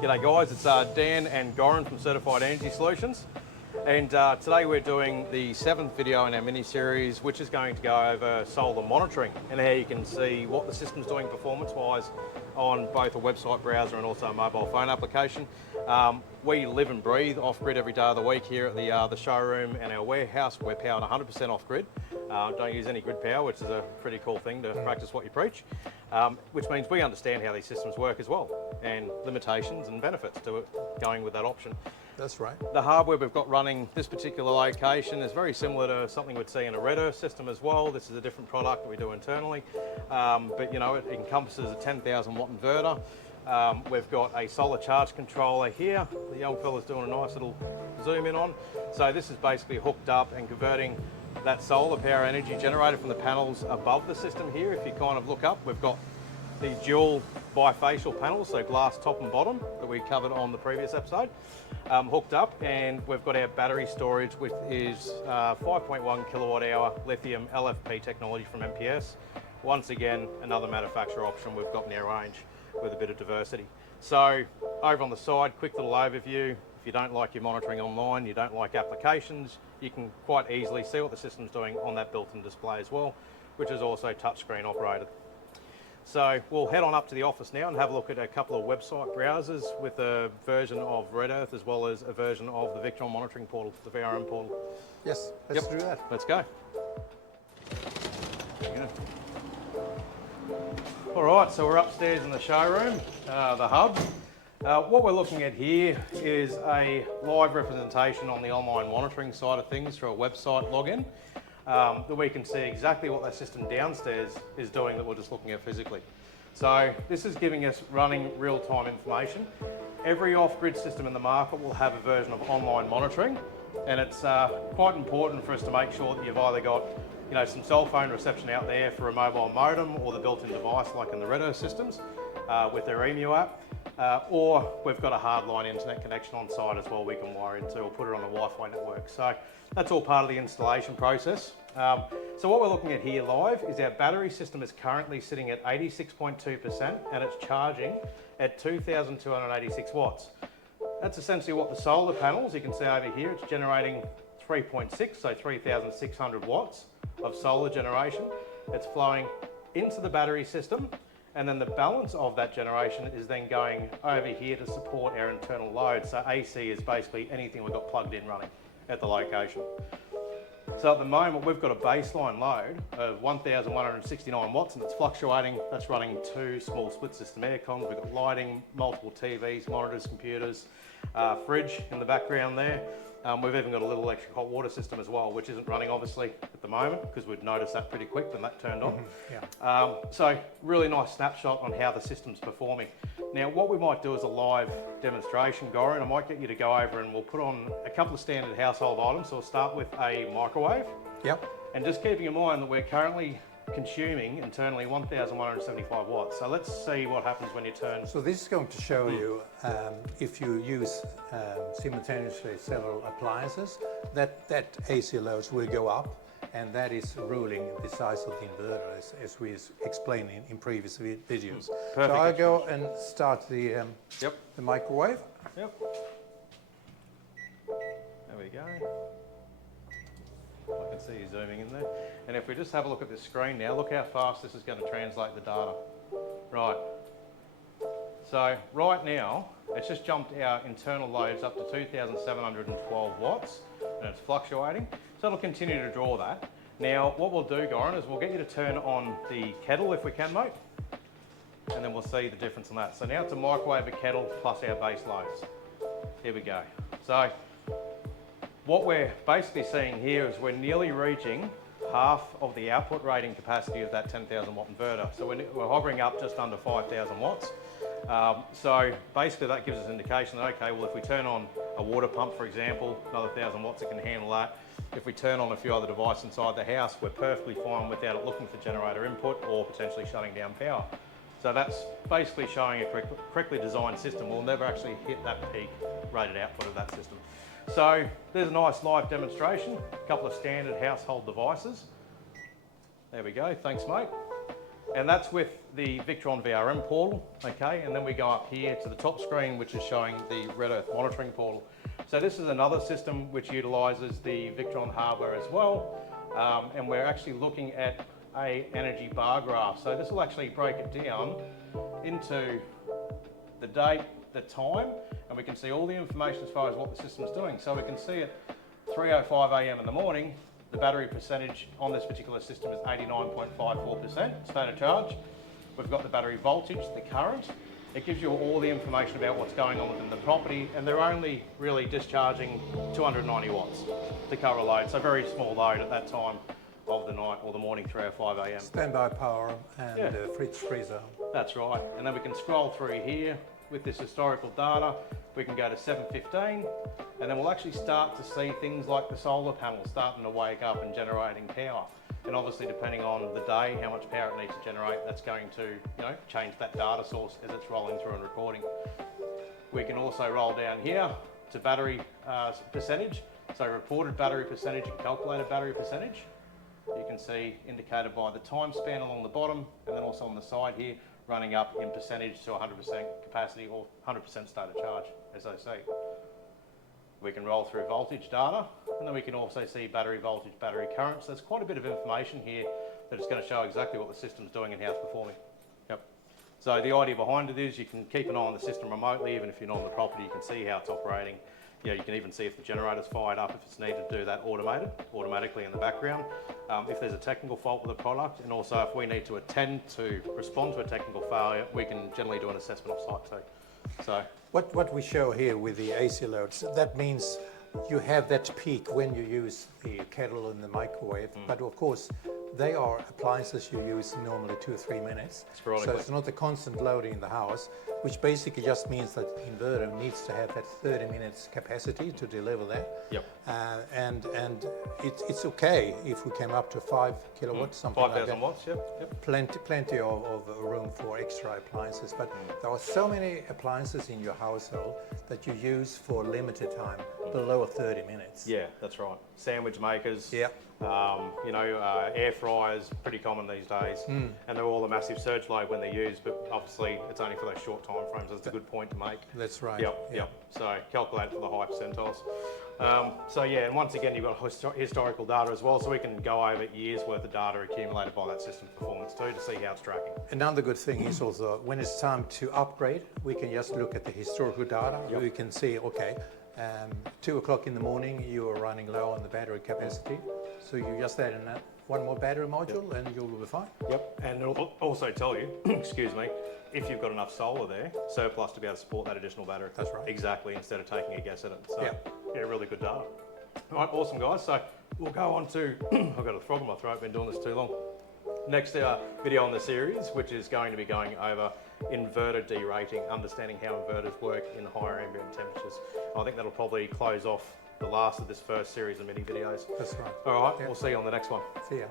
G'day guys, it's Dan and Goran from Certified Energy Solutions, and today we're doing the 7th video in our mini-series, which is going to go over solar monitoring and how you can see what the system's doing performance-wise on both a website browser and also a mobile phone application. We live and breathe off-grid every day of the week here at the showroom and our warehouse. We're powered 100% off-grid. Don't use any grid power, which is a pretty cool thing to practice what you preach, which means we understand how these systems work as well, and limitations and benefits to it going with that option. That's right. The hardware we've got running this particular location is very similar to something we'd see in a 𝙎𝙤𝙧 system as well. This is a different product that we do internally, but you know, it encompasses a 10,000 watt inverter. We've got a solar charge controller here. The young fella's doing a nice little zoom in on. So this is basically hooked up and converting that solar power energy generated from the panels above the system here. If you kind of look up, we've got the dual bifacial panels, so glass top and bottom, that we covered on the previous episode, hooked up, and we've got our battery storage, which is 5.1 kilowatt hour lithium LFP technology from MPS. Once again, another manufacturer option we've got in our range with a bit of diversity. So over on the side, quick little overview. If you don't like your monitoring online, you don't like applications, you can quite easily see what the system's doing on that built-in display as well, which is also touchscreen operated. So we'll head on up to the office now and have a look at a couple of website browsers with a version of 𝙎𝙧 as well as a version of the Victron monitoring portal, the VRM portal. Yes, let's do that. Let's go. All right, so we're upstairs in the showroom, the hub. What we're looking at here is a live representation on the online monitoring side of things through a website login, that we can see exactly what that system downstairs is doing that we're just looking at physically. So this is giving us running real-time information. Every off-grid system in the market will have a version of online monitoring, and it's quite important for us to make sure that you've either got some cell phone reception out there for a mobile modem or the built-in device like in the 𝙎𝙧 systems with their emu app, or we've got a hardline internet connection on site as well we can wire into or put it on a Wi-Fi network. So that's all part of the installation process. So what we're looking at here live is our battery system is currently sitting at 86.2% and it's charging at 2,286 watts. That's essentially what the solar panels, you can see over here, it's generating 3.6, so 3,600 watts of solar generation. It's flowing into the battery system, and then the balance of that generation is then going over here to support our internal load. So AC is basically anything we've got plugged in running at the location. So at the moment we've got a baseline load of 1,169 watts and it's fluctuating. That's running 2 small split system air cons. We've got lighting, multiple TVs, monitors, computers, fridge in the background there. We've even got a little electric hot water system as well, which isn't running obviously at the moment because we'd noticed that pretty quick when that turned on. So really nice snapshot on how the system's performing. Now what we might do is a live demonstration, Goran. I might get you to go over and we'll put on a couple of standard household items. So we'll start with a microwave. Yep. And just keeping in mind that we're currently consuming internally 1,175 watts. So let's see what happens when you turn. So this is going to show you if you use simultaneously several appliances, that AC loads will go up, and that is ruling the size of the inverter as we explained in previous videos. Perfect. So I'll go and start the microwave. Yep. There we go. I can see you zooming in there. And if we just have a look at this screen now, look how fast this is going to translate the data. Right. So right now, it's just jumped our internal loads up to 2,712 watts, and it's fluctuating. So it'll continue to draw that. Now, what we'll do, Goran, is we'll get you to turn on the kettle if we can, mate. And then we'll see the difference in that. So now it's a microwave, a kettle, plus our base loads. Here we go. So what we're basically seeing here is we're nearly reaching half of the output rating capacity of that 10,000 watt inverter. So we're hovering up just under 5,000 watts. So basically that gives us an indication that, okay, well if we turn on a water pump, for example, another 1,000 watts, it can handle that. If we turn on a few other devices inside the house, we're perfectly fine without it looking for generator input or potentially shutting down power. So that's basically showing a correctly designed system. We'll never actually hit that peak rated output of that system. So there's a nice live demonstration, a couple of standard household devices. There we go, thanks mate. And that's with the Victron VRM portal, okay? And then we go up here to the top screen, which is showing the Red Earth monitoring portal. So this is another system which utilises the Victron hardware as well. And we're actually looking at a energy bar graph. So this will actually break it down into the date, the time, and we can see all the information as far as what the system's doing. So we can see at 3:05 a.m. in the morning, the battery percentage on this particular system is 89.54% state of charge. We've got the battery voltage, the current. It gives you all the information about what's going on within the property, and they're only really discharging 290 watts to cover a load. So very small load at that time of the night or the morning, 3:05 a.m. Standby power and fridge freezer. That's right. And then we can scroll through here with this historical data. We can go to 7:15, and then we'll actually start to see things like the solar panels starting to wake up and generating power. And obviously, depending on the day, how much power it needs to generate, that's going to, change that data source as it's rolling through and recording. We can also roll down here to battery percentage. So reported battery percentage and calculated battery percentage. You can see indicated by the time span along the bottom, and then also on the side here, running up in percentage to 100% capacity or 100% state of charge, as I say. We can roll through voltage data, and then we can also see battery voltage, battery current. So there's quite a bit of information here that is going to show exactly what the system's doing and how it's performing. Yep. So the idea behind it is you can keep an eye on the system remotely, even if you're not on the property, you can see how it's operating. You can even see if the generator's fired up, if it's needed to do that automatically in the background. If there's a technical fault with the product, and also if we need to attend to respond to a technical failure, we can generally do an assessment of site too. So what we show here with the AC loads, that means you have that peak when you use the kettle and the microwave, but of course they are appliances you use normally 2 or 3 minutes. So it's not a constant loading in the house, which basically just means that the inverter needs to have that 30 minutes capacity to deliver that. Yep. And it's okay if we came up to 5 kilowatts, something like that. 5,000 watts, yep. Plenty of room for extra appliances, but there are so many appliances in your household that you use for limited time, below 30 minutes. Yeah, that's right. Sandwich makers. Yeah. Air fryers, pretty common these days, and they're all a massive surge load when they're used, but obviously it's only for those short time frames. That's a good point to make. That's right. Yep. So calculate for the high percentiles. And once again, you've got historical data as well, so we can go over years worth of data accumulated by that system's performance too to see how it's tracking. Another good thing is also when it's time to upgrade, we can just look at the historical data. Yep. We can see, okay, 2 o'clock in the morning, you are running low on the battery capacity. So you just add in one more battery module and you'll be fine. Yep, and it'll also tell you, excuse me, if you've got enough solar there, surplus to be able to support that additional battery. That's right. Exactly, instead of taking a guess at it. So, really good data. All right, awesome guys. So we'll go on to, I've got a frog in my throat, been doing this too long. Next video on the series, which is going to be going over inverter derating, understanding how inverters work in higher ambient temperatures. I think that'll probably close off the last of this first series of mini videos. That's right. All right, we'll see you on the next one. See ya.